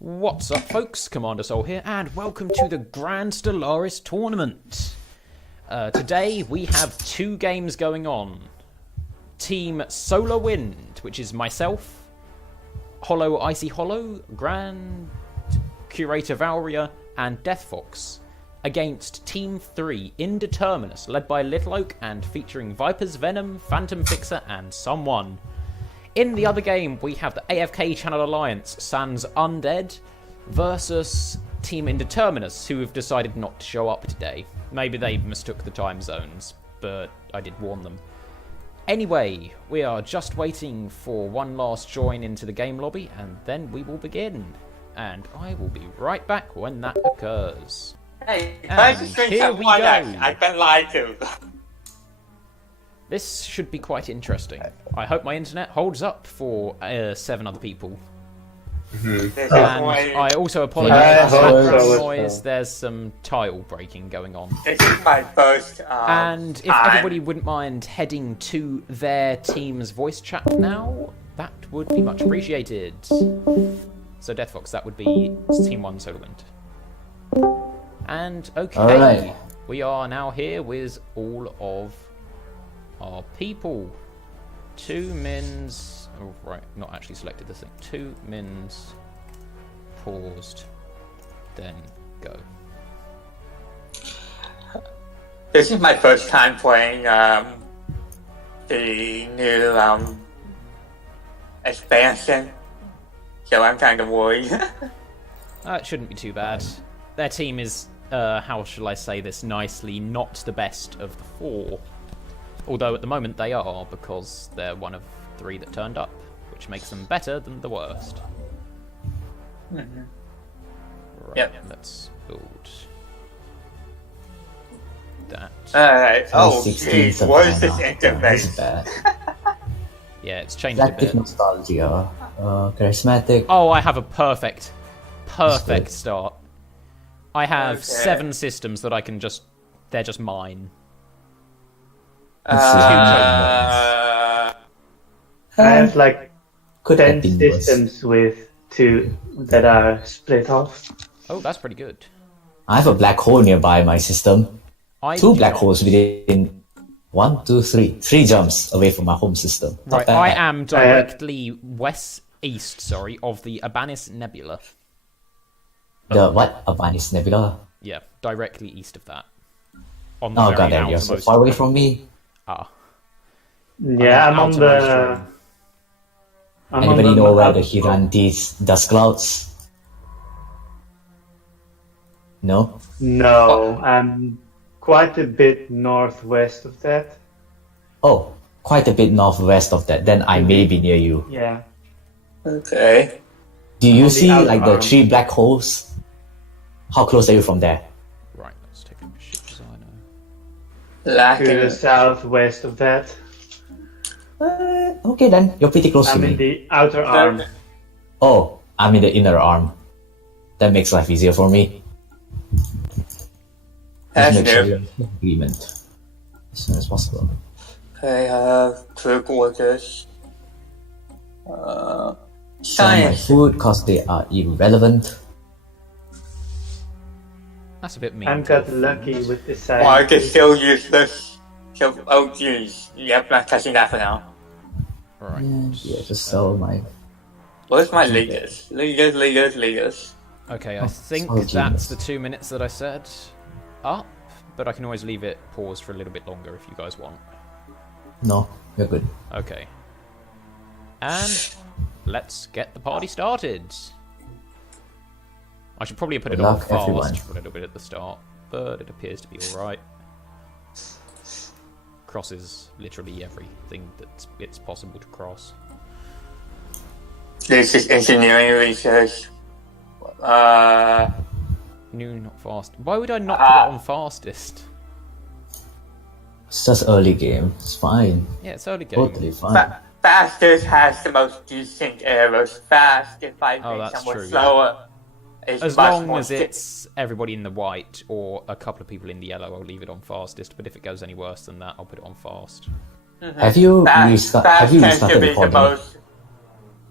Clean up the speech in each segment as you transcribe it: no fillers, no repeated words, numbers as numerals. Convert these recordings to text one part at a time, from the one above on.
What's up, folks? Commander Soul here, and welcome to the Grand Stellaris Tournament. Today we have two games going on. Team Solar Wind, which is myself, Hollow Icy Hollow, Grand Curator Valria, and Death Fox, against Team 3 Indeterminus, led by Little Oak and featuring Viper's Venom, Phantom Fixer, and someone. In the other game, we have the AFK Channel Alliance, Sans Undead, versus Team Indeterminus, who have decided not to show up today. Maybe they mistook the time zones, but I did warn them. Anyway, we are just waiting for one last join into the game lobby, and then we will begin. And I will be right back when that occurs. Hey, try to drink some wine. I've been lied to. This should be quite interesting. I hope my internet holds up for 7 other people. And I also apologise for background noise. There's some tile breaking going on. This is my first and if everybody wouldn't mind heading to their team's voice chat now, that would be much appreciated. So Death Fox, that would be Team 1 Solar Wind. And okay, we are now here with all of our people. 2 mins. Oh, right, not actually selected this thing. 2 mins. Paused. Then go. This is my first time playing the new expansion, so I'm kind of worried. It shouldn't be too bad. Their team is, how shall I say this nicely, not the best of the 4. Although at the moment they are, because they're one of 3 that turned up, which makes them better than the worst. Mm-hmm. Right, yep. Let's build that. Alright, oh jeez, what is this interface? Yeah, it's changed a bit. Nostalgia, charismatic. Oh, I have a perfect start. I have 7 systems that I can just, they're just mine. I have like 10 systems with 2 that are split off. Oh, that's pretty good. I have a black hole nearby my system. 2 black holes within 1, 2, 3. 3 jumps away from my home system. Right, I am directly east of the Abanis Nebula. The what? Abanis Nebula? Yeah, directly east of that. On the god, you're so far away from me. Yeah, I'm on the... Anybody know where the Hirandi's dust clouds? No? No, I'm quite a bit northwest of that. Oh, quite a bit northwest of that. Then I may be near you. Yeah. Okay. Do you see like the 3 black holes? How close are you from there? Right, let's take a ship designer. To the southwest of that. Okay then, you're pretty close to me. I'm in the outer arm. Oh, I'm in the inner arm. That makes life easier for me. That's new. Agreement as soon as possible. Okay, I have 2 quarters. Sell my Science. food because they are irrelevant. That's a bit mean. I'm got lucky with the science. Mark is still useless. So, oh jeez. Yep, not touching that for now. Right. Yeah, just sell my... Where's my leaders? Leaders. Okay, I think that's the 2 minutes that I said up, but I can always leave it paused for a little bit longer if you guys want. No, you're good. Okay. And let's get the party started. I should probably put it on fast for a little bit at the start, but it appears to be alright. Crosses literally everything that it's possible to cross. This is engineering research. No, not fast. Why would I not put it on fastest? It's just early game. It's fine. Yeah, it's early game. Totally fine. Fastest has the most decent errors. Fast, if I Oh, make that's someone true, slower. As long as it's everybody in the white or a couple of people in the yellow, I'll leave it on fastest. But if it goes any worse than that, I'll put it on fast. Mm-hmm. Have you restarted recording?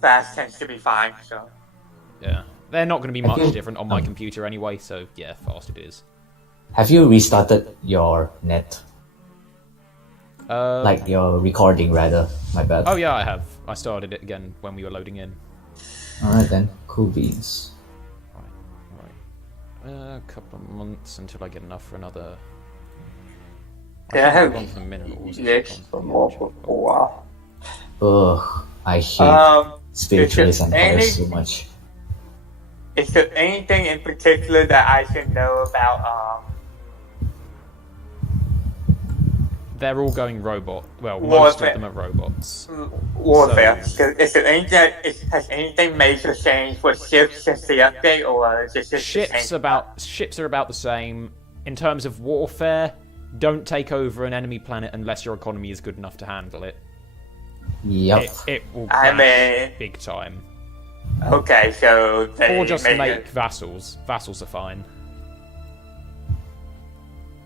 Fast tends to be fine, so. Yeah. They're not going to be much different on my computer anyway, so yeah, fast it is. Have you restarted your net? Like your recording, rather. My bad. Oh yeah, I have. I started it again when we were loading in. Alright then, cool beans. Right. A couple of months until I get enough for another. Yeah, I have gone for the minerals. yes for more for a while. Ugh, I hate spiritualist is there empires so much. Is there anything in particular that I should know about They're all going robot. Well, most of them are robots. warfare? Is there anything has anything major changed with ships since the update, or is it just Ships are about the same. In terms of warfare, don't take over an enemy planet unless your economy is good enough to handle it. Yep. It will crash big time. Okay, so they Or just make vassals. Vassals are fine.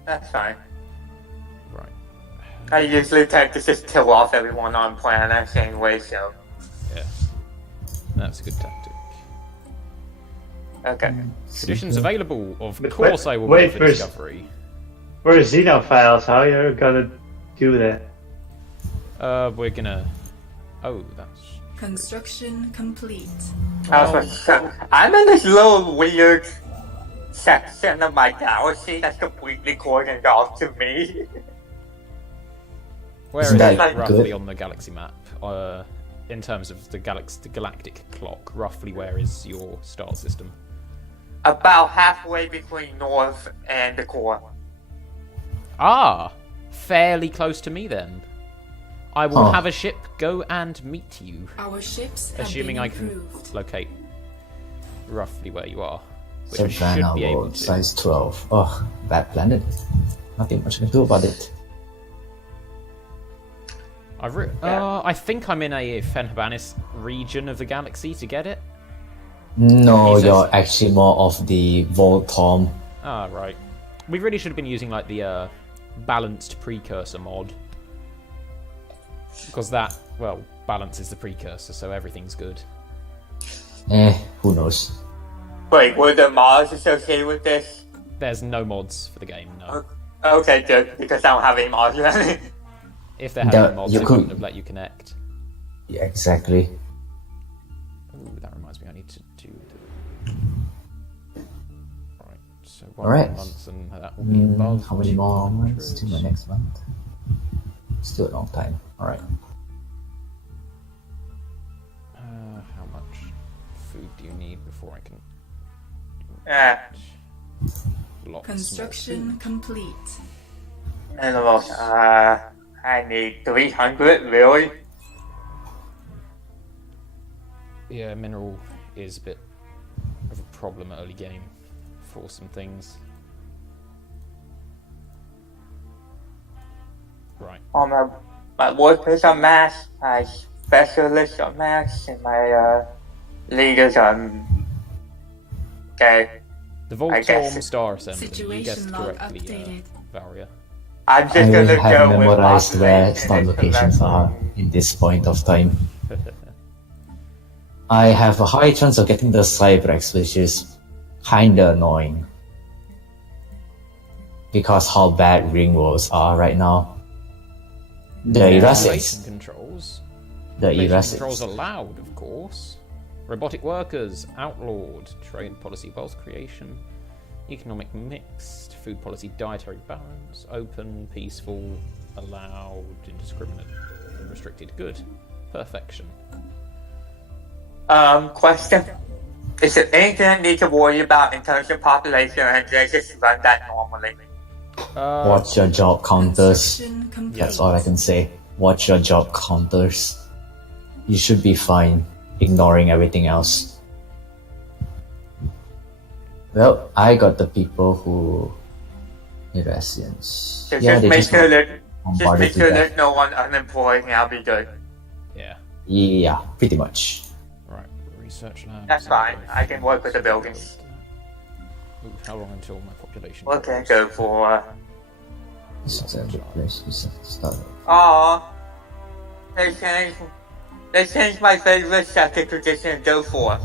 That's fine. Right. I usually tend to just kill off everyone on planets anyway, so. Yeah. That's a good tactic. Okay. Conditions available. Of But course I will wait go for first. discovery. We're Xenophiles. How are you gonna do that? We're gonna... Oh, that's... Construction complete. I'm in this little weird section of my galaxy that's completely cordoned off to me. Where is Isn't it that roughly good? on the galaxy map? In terms of the galactic clock, roughly where is your star system? About halfway between North and the core. Ah! Fairly close to me then. I will have a ship go and meet you. Our ships have Assuming been I can improved. locate roughly where you are. Which I should Savannah be able World, to. size 12. Oh, bad planet. Nothing much I can do about it. I think I'm in a Fenhabanis region of the galaxy to get it. No, He says- you're actually more of the Voltom. Ah, right. We really should have been using like the balanced precursor mod. Because that, well, balances the precursor, so everything's good. Who knows? Wait, were there mods associated with this? There's no mods for the game, no. Okay, good, because I don't have any mods. If there had That- been mods, you they could- wouldn't have let you connect. Yeah, exactly. Ooh, that reminds me, I need to do the... Right, so 1 Alright. more month and that will be above... How many more months to 200. my next month? Still a long time. Alright. How much food do you need before I can... Lots Construction complete. Minerals, I need 300, really? Yeah, mineral is a bit of a problem early game for some things. Right. On my workers are max, my specialists are max, and my leaders are... Okay. The I guess Voltorm it- Star Assembly, you Situation guessed log correctly, updated. Varia. I'm just I gonna have go with memorized where population start and locations select- are in this point of time. I have a high chance of getting the Cybrex, which is kinda annoying. Because how bad ring walls are right now. The Relation Erasics. controls. The Relation controls Erasics. allowed, of course. Robotic workers, outlawed. Trade policy, wealth creation. Economic mixed. Food policy, dietary balance. Open, peaceful, allowed, indiscriminate, restricted. Good. Perfection. Question. Is there anything I need to worry about in terms of population, and they just run that normally? Watch your job counters. Construction complete. That's all I can say. Watch your job counters. You should be fine, ignoring everything else. Well, I got the people who... Irasians. So Yeah, just they make just sure that bombarded to death. there's no one unemployed, and I'll be good. Yeah. Yeah, pretty much. Right. Research lab. That's fine. I can work with the buildings. Ooh, how long until my population? What can I go for? This is a good place to start. Aw, they changed my favorite second tradition to go for.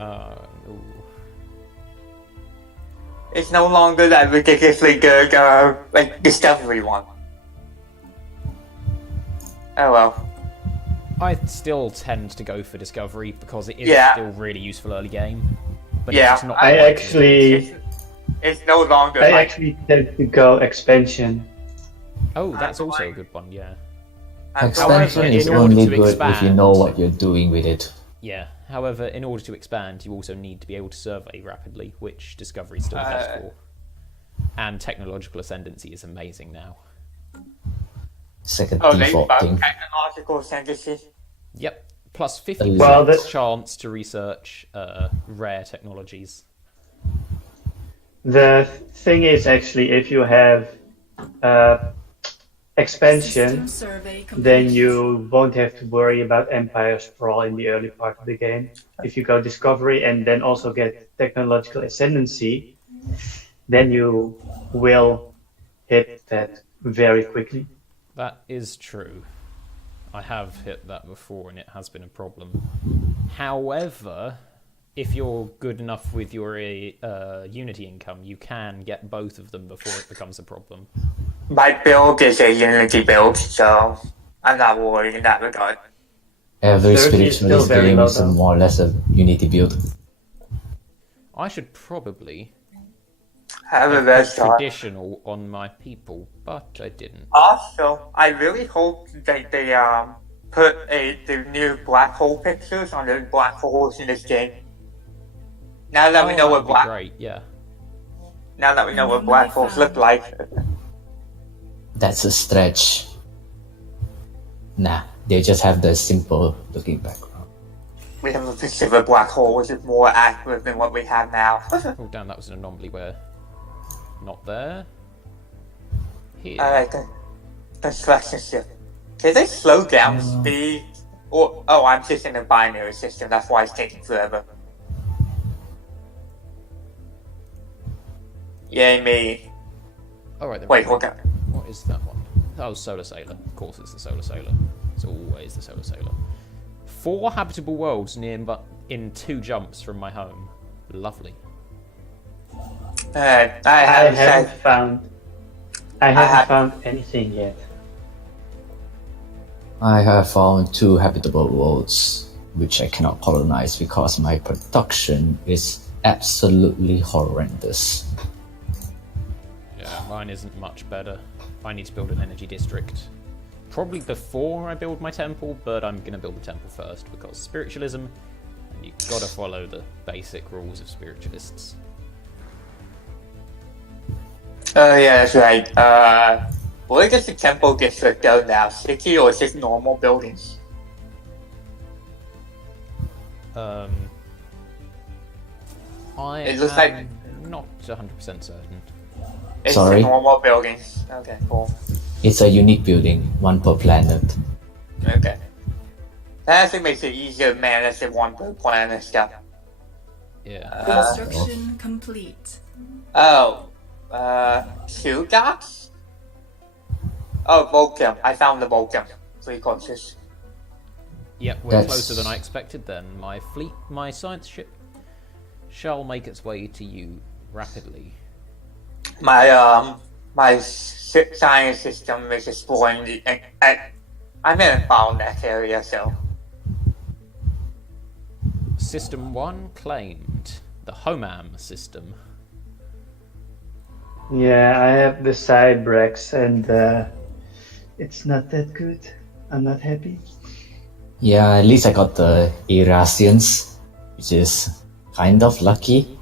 Ooh. It's no longer that ridiculously good, like Discovery one. Oh well. I still tend to go for Discovery because it is Yeah. still really useful early game. But Yeah, it's just not I quite actually, It's no longer I like actually tend to go expansion. Oh, that's also a good one, yeah. Expansion However, is in order only to good if you expand- know what you're doing with it. Yeah. However, in order to expand, you also need to be able to survey rapidly, which Discovery is still the best for. And technological ascendancy is amazing now. Second they default bug thing. technological synthesis. Yep. Plus 50% Well, that- chance to research rare technologies. The thing is actually, if you have expansion, System survey complete. then you won't have to worry about Empire Sprawl in the early part of the game. If you go Discovery and then also get Technological Ascendancy, then you will hit that very quickly. That is true. I have hit that before and it has been a problem. However, if you're good enough with your Unity income, you can get both of them before it becomes a problem. My build is a Unity build, so I'm not worried in that regard. Every 30 is still spiritualist very game low, is though. more or less a Unity build. I should probably Have a have red put shot. traditional on my people, but I didn't. Also, I really hope that they put the new black hole pictures on the black holes in this game. Now that we know what black Great, yeah. now that we know what black holes look like. That's a stretch. Nah, they just have the simple looking background. We have a picture of a black hole which is more accurate than what we have now. Oh damn, that was an anomaly where not there. Here. Alright, the construction ship. Can they slow down speed? Or I'm just in a binary system, that's why it's taking forever. Yay me. Alright then. Wait, hold on. What is that one? Oh, Solar Sailor. Of course it's the Solar Sailor. It's always the Solar Sailor. 4 habitable worlds in 2 jumps from my home. Lovely. I I haven't haven't said found anything yet. I have found 2 habitable worlds, which I cannot colonize because my production is absolutely horrendous. Yeah, mine isn't much better. I need to build an energy district. Probably before I build my temple, but I'm going to build the temple first because spiritualism, and you've got to follow the basic rules of spiritualists. Oh yeah, that's right. Where does the temple district go now? City or just normal buildings? I It looks am not 100% certain. It's Sorry? the normal buildings. Okay, cool. It's a unique building, 1 per planet. Okay. That actually makes it easier to manage the one per planet and stuff. Yeah. Construction complete. Oh, 2 dots? Oh, Vulcan. I found the Vulcan. 3 closest. Yep, we're That's- closer than I expected then. My science ship, shall make its way to you rapidly. My science system is exploring the. I'm in a bottleneck area, so. System 1 claimed. The Homam system. Yeah, I have the Cybrex and it's not that good. I'm not happy. Yeah, at least I got the Eurasians, which is kind of lucky.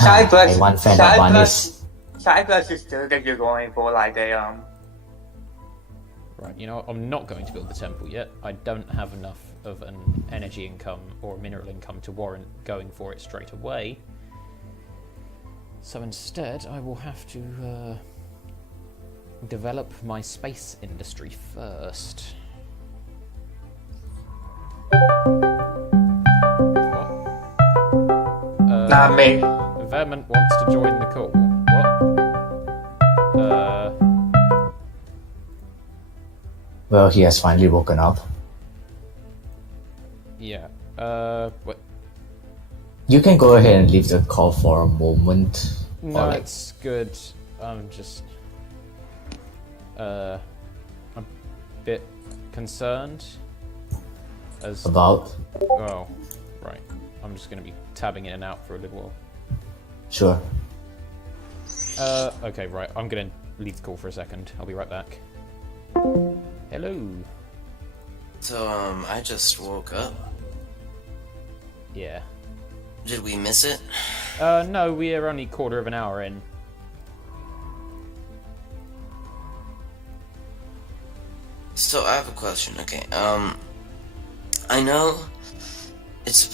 I want fan of bunnies. Cypress is still that you're going for like a Right, you know what? I'm not going to build the temple yet. I don't have enough of an energy income or a mineral income to warrant going for it straight away. So instead, I will have to develop my space industry first. not me. Vermont wants to join the call. What? Well, he has finally woken up. Yeah. What? You can go ahead and leave the call for a moment. No, or, like, it's good. I'm just a bit concerned. As about. oh, right. I'm just gonna be tabbing in and out for a little while. Sure. Okay, right. I'm gonna leave the call for a second. I'll be right back. Hello. So, I just woke up. Yeah. Did we miss it? No, we're only quarter of an hour in. So, I have a question, okay. I know it's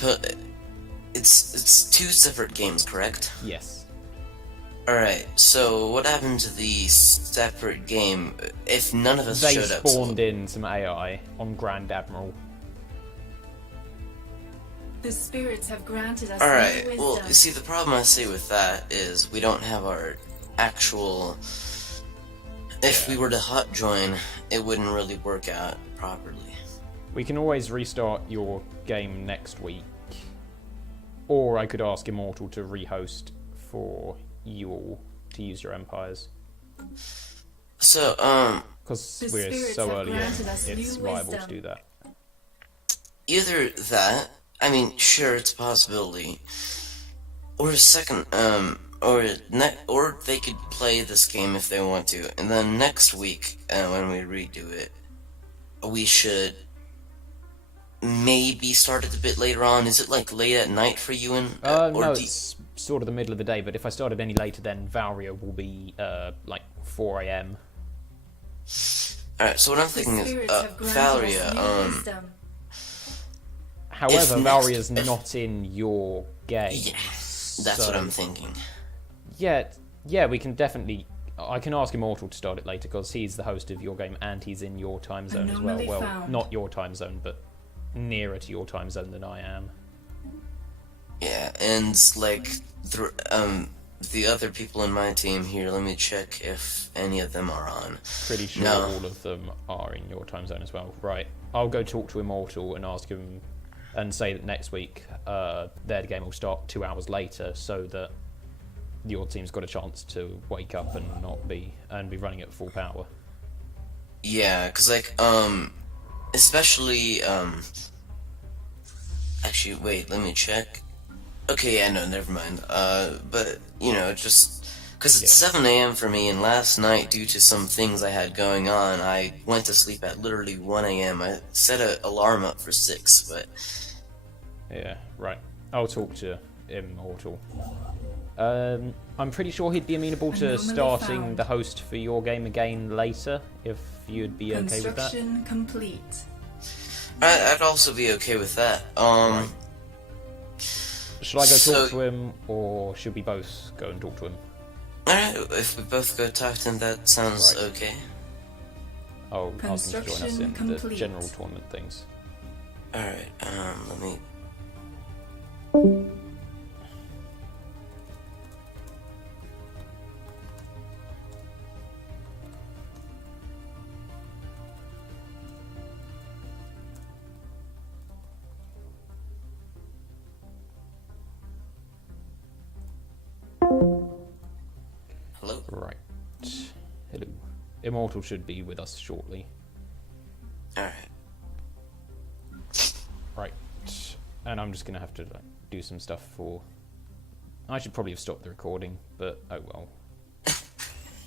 two separate games, correct? Yes. Alright, so what happened to the separate game if none of us They showed up? spawned in some AI on Grand Admiral. The spirits have granted us Alright, new well, wisdom. see, the problem I see with that is we don't have our actual... If we were to hot join, it wouldn't really work out properly. We can always restart your game next week. Or I could ask Immortal to rehost for you all to use your empires. So, Because The we're spirits so have early in, granted us it's new viable to wisdom. do that. either that, I mean, sure, it's a possibility, or second, or they could play this game if they want to, and then next week, when we redo it, we should maybe start it a bit later on. Is it like late at night for you and No, it's sort of the middle of the day, but if I started any later, then Valria will be like 4 a.m. Alright, so what I'm The thinking is, spirits have granted Valeria, us new wisdom. However, If Valria's next- if- not in your game. yeah, that's what I'm thinking. Yeah, we can definitely. I can ask Immortal to start it later because he's the host of your game and he's in your time zone as well. Anomaly Well, found. not your time zone, but nearer to your time zone than I am. Yeah, and like the other people in my team here, let me check if any of them are on. Pretty sure No. all of them are in your time zone as well. Right. I'll go talk to Immortal and ask him and say that next week their game will start 2 hours later so that your team's got a chance to wake up and be running at full power. Yeah, cause like especially actually wait, let me check. Okay, yeah, no, never mind. But you know, just cause it's 7 a.m. for me, and last night due to some things I had going on, I went to sleep at literally 1 a.m. I set an alarm up for 6, but Yeah, right. I'll talk to Immortal. I'm pretty sure he'd be amenable to Anomaly starting found. the host for your game again later, if you'd be okay with that. Construction complete. I'd also be okay with that. Should I go So- talk to him, or should we both go and talk to him? Alright, if we both go talk to him, that sounds Right. okay. I'll ask him to join us in Construction the complete. general tournament things. Alright, let me... Hello? Right. Hello. Immortal should be with us shortly. Alright. Right. And I'm just gonna have to do some stuff for... I should probably have stopped the recording, but oh well.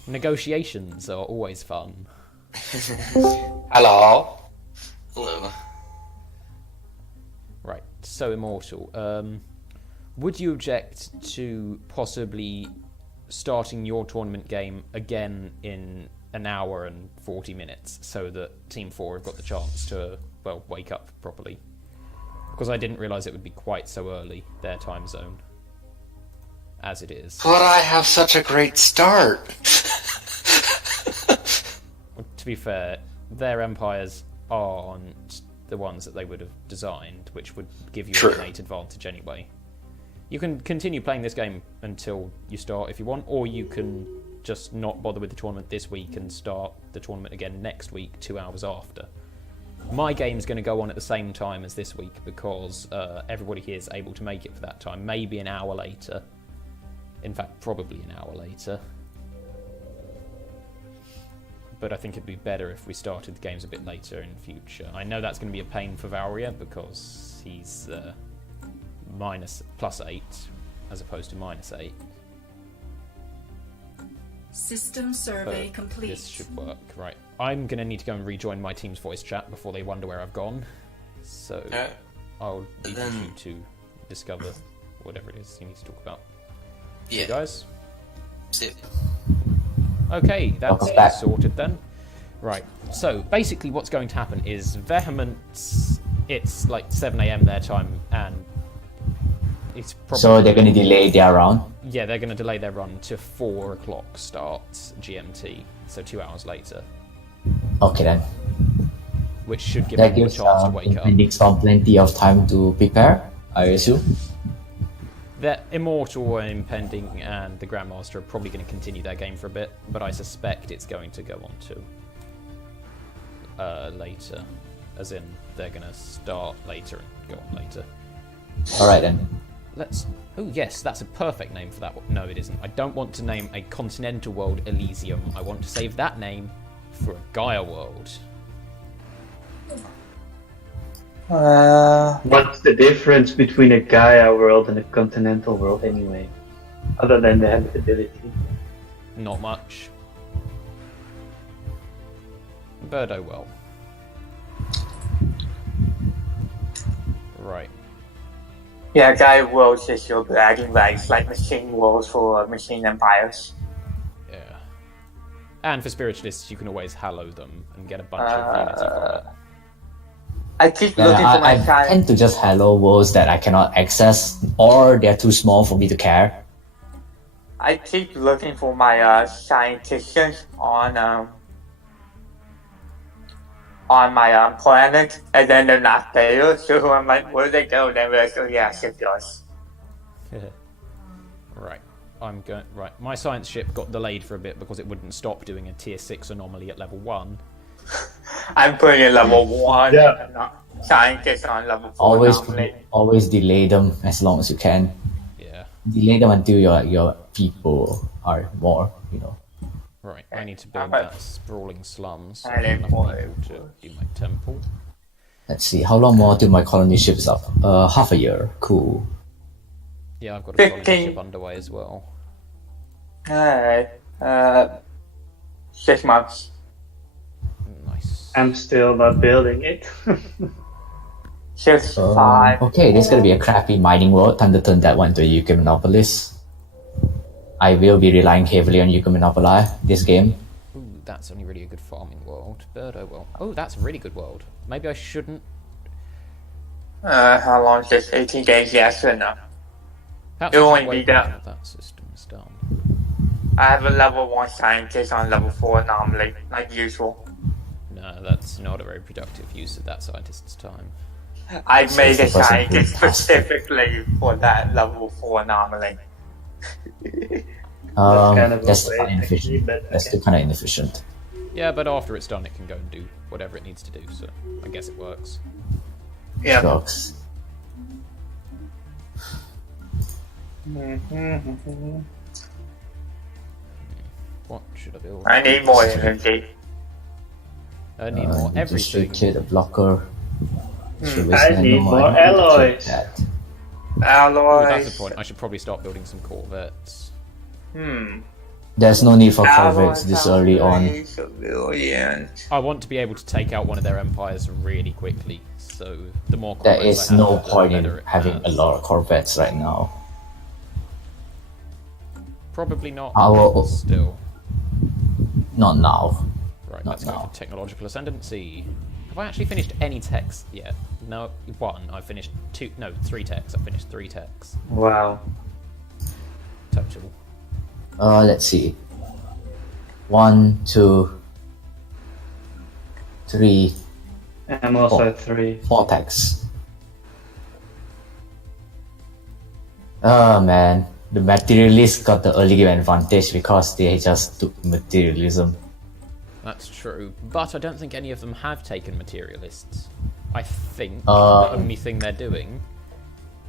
Negotiations are always fun. Hello. Hello. Right, so Immortal, would you object to possibly starting your tournament game again in an hour and 40 minutes so that Team 4 have got the chance to, well, wake up properly? Because I didn't realise it would be quite so early, their time zone, as it is. But I have such a great start. Well, to be fair, their empires aren't the ones that they would have designed, which would give you True. an innate advantage anyway. You can continue playing this game until you start if you want, or you can just not bother with the tournament this week and start the tournament again next week, 2 hours after. My game's going to go on at the same time as this week because everybody here is able to make it for that time. Maybe an hour later. In fact, probably an hour later. But I think it'd be better if we started the games a bit later in the future. I know that's going to be a pain for Valria because he's +8 as opposed to -8. System survey But complete. this should work, right. I'm going to need to go and rejoin my team's voice chat before they wonder where I've gone. So I'll leave you to discover whatever it is you need to talk about. Yeah. You guys? See ya. Okay, that's Welcome back. sorted then. Right, so basically what's going to happen is Vehemence, it's like 7 a.m. their time, and it's probably... So they're gonna delay their round. Yeah, they're going to delay their run to 4 o'clock start GMT, so 2 hours later, Okay then. which should give That people a gives chance to wake up. impending storm plenty of time to prepare, I assume. The Immortal and Impending and the Grandmaster are probably going to continue their game for a bit, but I suspect it's going to go on to later, as in they're going to start later and go on later. Alright then. Let's... Oh yes, that's a perfect name for that one. No, it isn't. I don't want to name a continental world Elysium. I want to save that name for a Gaia world. What's the difference between a Gaia world and a continental world anyway? Other than the habitability. Not much. But oh well. Right. Yeah, Gaia worlds is your bragging rights, like machine worlds for machine empires. Yeah. And for spiritualists, you can always hallow them and get a bunch of unity from it. I keep Yeah, looking for my I time. tend to just hello worlds that I cannot access, or they're too small for me to care. I keep looking for my scientists on my planet, and then they're not there. So I'm like, where'd they go? Then we're like, oh yeah, ship yours. Right. I'm going. Right. My science ship got delayed for a bit because it wouldn't stop doing a tier 6 anomaly at level 1. I'm putting in level 1. Yeah. I'm not scientists on level 4 normally. Always delay them as long as you can. Yeah. Delay them until your people are more, Right. I need to build that sprawling slums. So I I have need enough more people to do my temple. Let's see, how long more till my colony ship's up? Half a year. Cool. Yeah, I've got a 15. colony ship underway as well. Alright. 6 months. Nice. I'm still not building it. 6, 5. Okay, this is gonna be a crappy mining world. Time to turn that one to a UK Monopolist. I will be relying heavily on UK Monopoly this game. Ooh, that's only really a good farming world. But oh well. Oh, that's a really good world. Maybe I shouldn't. How long is this? 18 days? Yes or no? Perhaps You I should only wait need that. until that system is done. I have a level 1 scientist on level 4 anomaly, like usual. No, that's not a very productive use of that scientist's time. I made a the person who scientist passed it. specifically for that level 4 anomaly. kind of That's a kind of way, inefficient. actually, but That's okay. still kind of inefficient. Yeah, but after it's done, it can go and do whatever it needs to do, so I guess it works. Yeah. Sucks. What should I build? I need more energy. I need more everything. Restricted, a blocker. I need more alloys. Oh, Alloys. that's the point. I should probably start building some corvettes. There's no need for Alloys, corvettes this early on. alloys, civilians. I want to be able to take out one of their empires really quickly, so the more There corvettes is I have, no the point in better it having a has. lot of corvettes right now. Probably not, I will- but still. Not now. Right, Not let's go now. for technological ascendancy. Have I actually finished any techs yet? No, 1. I finished 2. No, 3 techs. I finished 3 techs Wow. total. Let's see. 1, 2, 3, I'm also at 3. 4 tags. Oh man, the materialists got the early game advantage because they just took materialism. That's true, but I don't think any of them have taken materialists. I think the Uh, only thing they're doing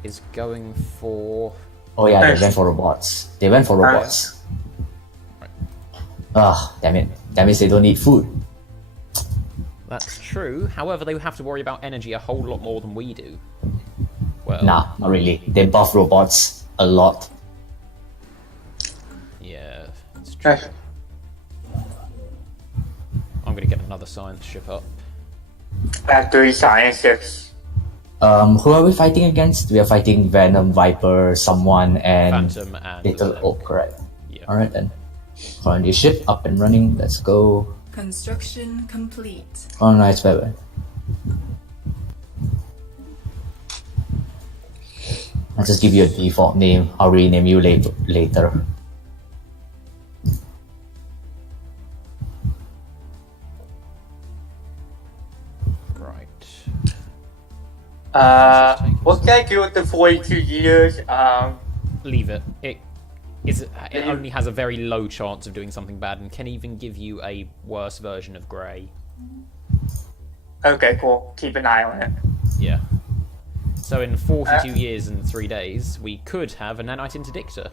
is going for... Oh yeah, they went for robots. They went for robots. Ah, damn it. That means they don't need food. That's true. However, they would have to worry about energy a whole lot more than we do. Well, Nah, not really. They buff robots a lot. yeah, it's true. I'm gonna get another science ship up. Factory sciences. Who are we fighting against? We are fighting Venom, Viper, someone, and Phantom and Little Lurk. Oak, correct? Yeah. Alright then. Colony ship up and running. Let's go. Construction complete. Colonize baby. I'll just give you a default name. I'll rename you later. Right. What can I do with the 42 years? Leave it. It only has a very low chance of doing something bad and can even give you a worse version of Grey. Okay, cool. Keep an eye on it. Yeah. So in 42 years and 3 days, we could have a nanite interdictor.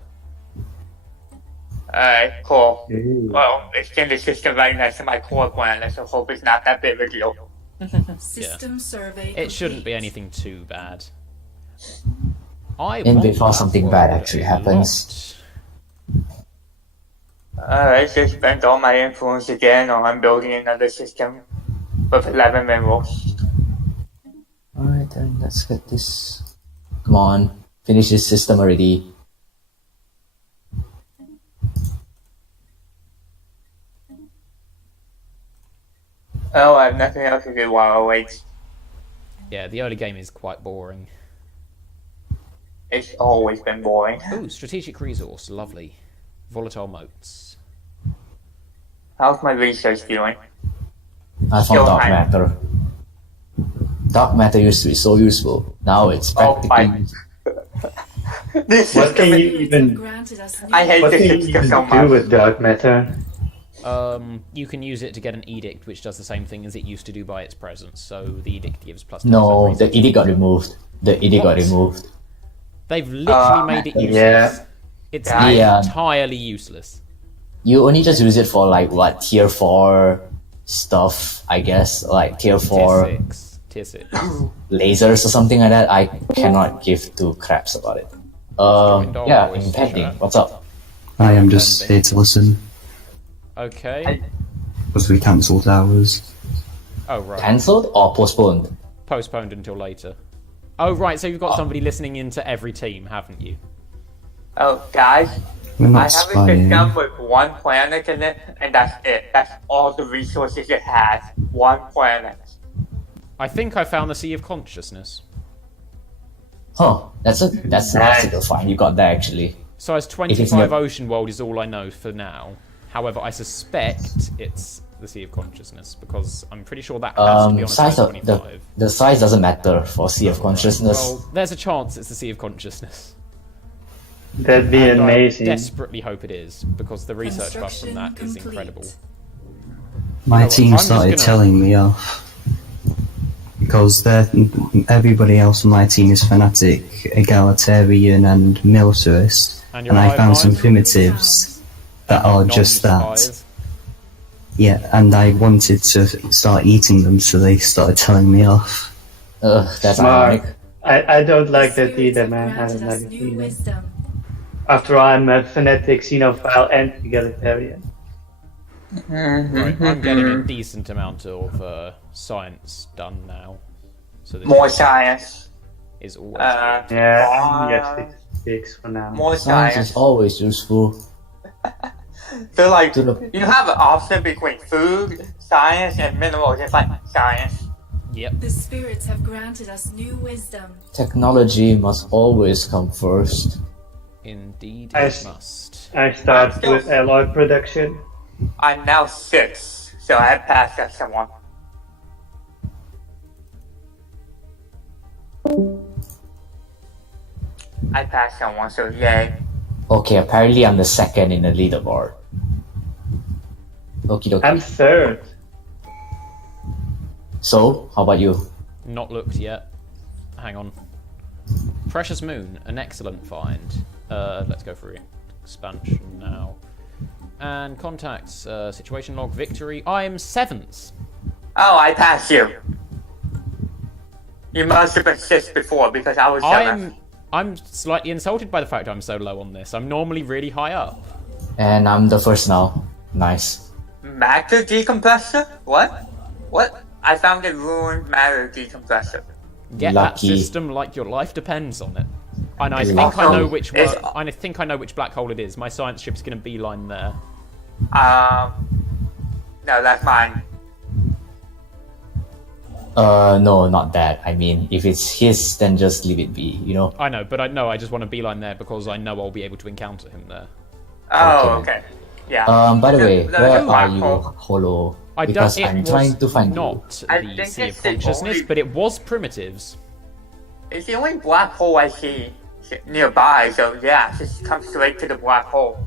Alright, cool. Ooh. Well, it's in the system right next to my core planet, so hope it's not that big of a deal. System survey It shouldn't be complete. anything too bad. I And want before that something world bad actually a happens. Alright, so spent all my influence again on building another system with 11 minerals. Alright then, let's get this. Come on, finish this system already. Oh, I have nothing else to do while I wait. Yeah, the early game is quite boring. It's always been boring. Ooh, strategic resource, lovely. Volatile motes. How's my research doing? I Still found dark high. matter. Dark matter used to be so useful. Now it's Oh, practically. This What can system, you Spirits have even granted us new I hate what this can you system even so do much. with dark matter? You can use it to get an edict, which does the same thing as it used to do by its presence. So the edict gives plus. No, 10% the research. edict got removed. The edict got What? removed. They've literally made it useless. Yeah. It's Yeah. entirely useless. You only just use it for like what tier 4 stuff, I guess, like tier 4 Tier 6. lasers or something like that. I cannot give two craps about it. Yeah, voice impending. chat. What's up? I am just here to listen Okay. because we cancelled ours. Oh, right. Cancelled or postponed? Postponed until later. Oh, right, so you've got somebody listening into every team, haven't you? Oh, guys, We're I not have a spying. system with one planet in it, and that's it. That's all the resources it has. One planet. I think I found the Sea of Consciousness. Huh? That's a good find. You got that actually. Size It is 25 not- Ocean World is all I know for now. However, I suspect it's the Sea of Consciousness, because I'm pretty sure that has to be on a size Size of 25. the size doesn't matter for Sea of Consciousness. Well, there's a chance it's the Sea of Consciousness. That'd be And amazing. I desperately hope it is, because the research buff from Construction that is complete. incredible. My know, team I'm just started gonna- telling me off because everybody else on my team is fanatic, egalitarian, and militarist, And and your I found some hive mind? primitives that are just that. Non-spies. Yeah, and I wanted to start eating them, so they started telling me off. That's Mark, ironic. I don't like that Spirits either, have man. I granted don't us like it new either. wisdom. After all, I'm a fanatic, xenophile, and egalitarian. Right, I'm getting a decent amount of science done now. So this More science. is always Yeah, yes, 6 for now. More Science science. is always useful. So like, To the- you have an option between food, science, and minerals. It's like science. Yep. The spirits have granted us new wisdom. Technology must always come first. Indeed, I it s- must. I start with alloy production. I'm now 6, so I have passed that someone. I passed someone, so yay. Okay, apparently I'm the second in the leaderboard. Okie dokie. I'm third. So, how about you? Not looked yet. Hang on. Precious Moon, an excellent find. Let's go through expansion now. And contacts, situation log, victory. I'm 7th. Oh, I passed you. You must have been 6th before because I was 7th. I'm slightly insulted by the fact I'm so low on this. I'm normally really high up. And I'm the first now. Nice. Matter decompressor? What? What? I found a ruined matter decompressor. Get Lucky. that system like your life depends on it. And I think Lucky. I know which one. It's- I think I know which black hole it is. My science ship's going to beeline there. No, that's mine. No, not that. I mean, if it's his, then just leave it be, you know? I know, but I just want to beeline there because I know I'll be able to encounter him there. Oh, Okay. okay. Yeah. By the way, The where black are you, hole. Holo? I Because don't. It I'm was trying to find you. not I the think Sea of it's the Consciousness, only- but it was primitives. It's the only black hole I see nearby, so yeah, just come straight to the black hole.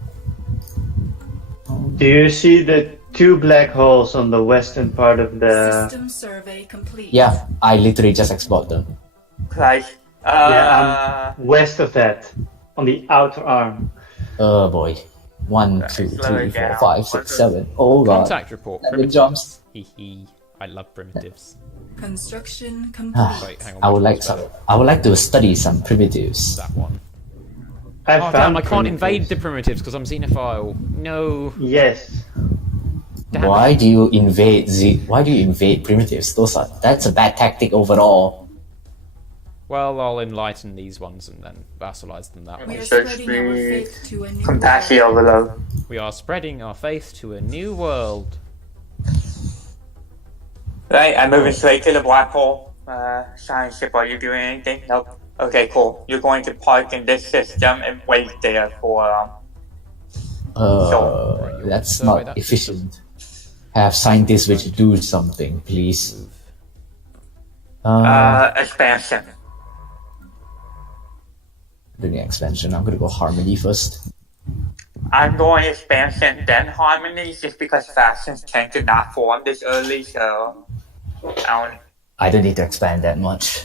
Do you see the 2 black holes on the western part of the? System survey complete. Yeah, I literally just explored them. Christ. Yeah, west of that, on the outer arm. Oh boy. 1, 2, slow 3, it 4, down. 5, 6, 7. Oh god. Contact report. 7 Primitives. jumps. Hee. I love primitives. Construction Ah, complete. Wait, hang on. I would which like one's some. better? I would like to study some primitives. That one. I Oh found damn! I can't primitives. invade the primitives because I'm xenophile. No. Yes. Damn Why do you invade primitives? That's a bad tactic overall. Well, I'll enlighten these ones and then vassalize them that We way. are So spreading our faith to a new Compassion world. overload. We are spreading our faith to a new world. Right, I'm moving straight to the black hole. Science ship, are you doing anything? Nope. Okay, cool. You're going to park in this system and wait there for, That's So not that efficient. Have scientists which do something, please. expansion. Doing expansion. I'm gonna go harmony first. I'm going expansion, then harmony, just because factions tend to not form this early, so I don't need to expand that much.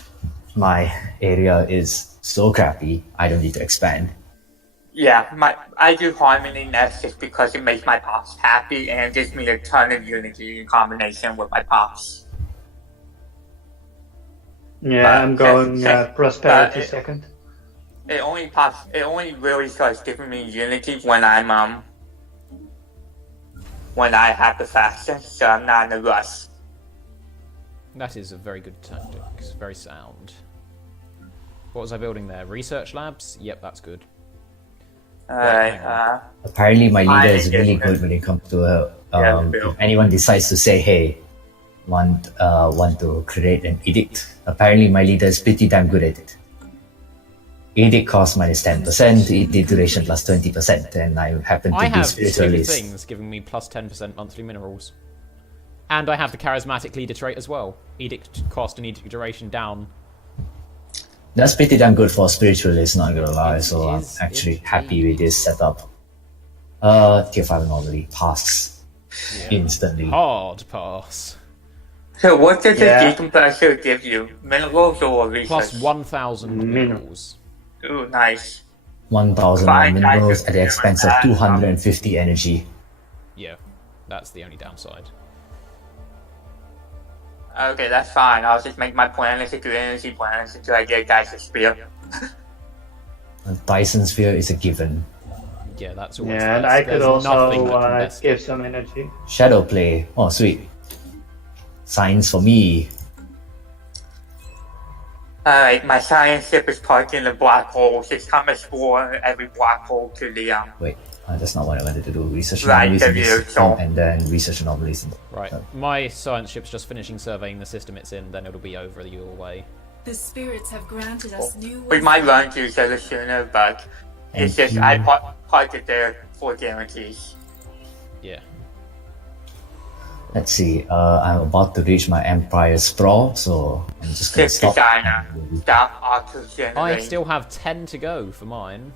My area is so crappy. I don't need to expand. yeah, I do harmony next just because it makes my pops happy and gives me a ton of unity in combination with my pops. Yeah, But I'm going check- prosperity but- second. It only really starts giving me unity when when I have the faction, so I'm not in a rush. That is a very good tactic. It's very sound. What was I building there? Research labs? Yep, that's good. Alright, Apparently, my leader is I really get good when it comes to Yeah, Bill. if anyone decides to say, "Hey, want to create an edict." Apparently, my leader is pretty damn good at it. Edict cost minus 10%, edict duration plus 20%, and I happen to I be have two spiritualist. things giving me plus 10% monthly minerals. And I have the charismatic leader trait as well. Edict cost and edict duration down. That's pretty damn good for spiritualist, not gonna lie. It So I'm is actually indeed. happy with this setup. Tier 5 anomaly pass instantly. Hard pass. so what does Yeah. the decompressor give you? Minerals or research? Plus 1,000 minerals. Ooh, nice. 1,000 Fine, minerals I at the can expense do of that. 250 energy. Yeah, that's the only downside. Okay, that's fine. I'll just make my planets into energy planets until I get guys to spear. A Dyson sphere is a given. Yeah, that's always Yeah, and best. I could There's nothing also that can best give some energy. Shadow play. Oh, sweet. Science for me. Alright, my science ship is parked in the black hole. Just come explore every black hole to the Wait, that's not what I wanted to do. Research Right, anomalies in there this you go. and then research anomalies in Right. My science ship's just finishing surveying the system it's in, then it'll be over your way. The spirits have granted us new We might wisdom. run to each other sooner, but it's Thank just you. I parked it there for guarantees. Yeah. Let's see. I'm about to reach my Empire Sprawl, so I'm just gonna Ship stop. designer. Stop auto-generating. I still have 10 to go for mine.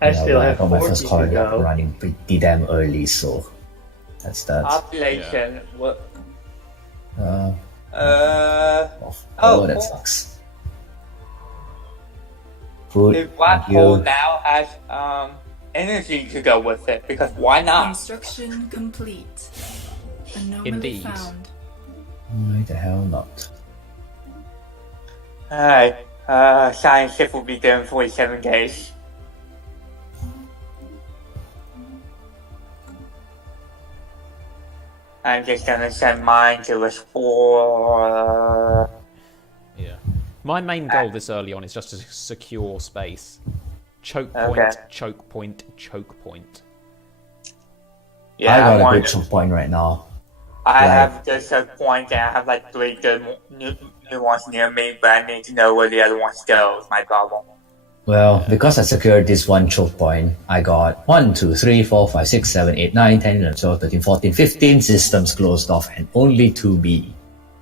I still have got my 40 first to colony go. running pretty damn early, so That's that. Population. What? Oh, Oh, that cool. sucks. Food. The black thank you. hole now has energy to go with it because why not? Construction complete. Anomaly Indeed. found. Why the hell not? Alright. Science ship will be there in 47 days. I'm just gonna send mine to explore. Yeah. My main goal this early on is just to secure space. Choke point, Okay. choke point, choke point. Yeah, I got a want good choke point right now. I Right. have just a point and I have like 3 good new ones near me, but I need to know where the other ones go. Is my problem. Well, because I secured this one choke point, I got 1, 2, 3, 4, 5, 6, 7, 8, 9, 10, 11, 12, 13, 14, 15 systems closed off and only 2B.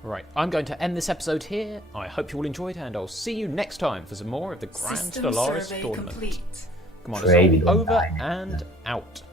Right, I'm going to end this episode here. I hope you all enjoyed, and I'll see you next time for some more of the Grand System Stellaris survey tournament. complete. Commander Pray we Soul don't over die. and out.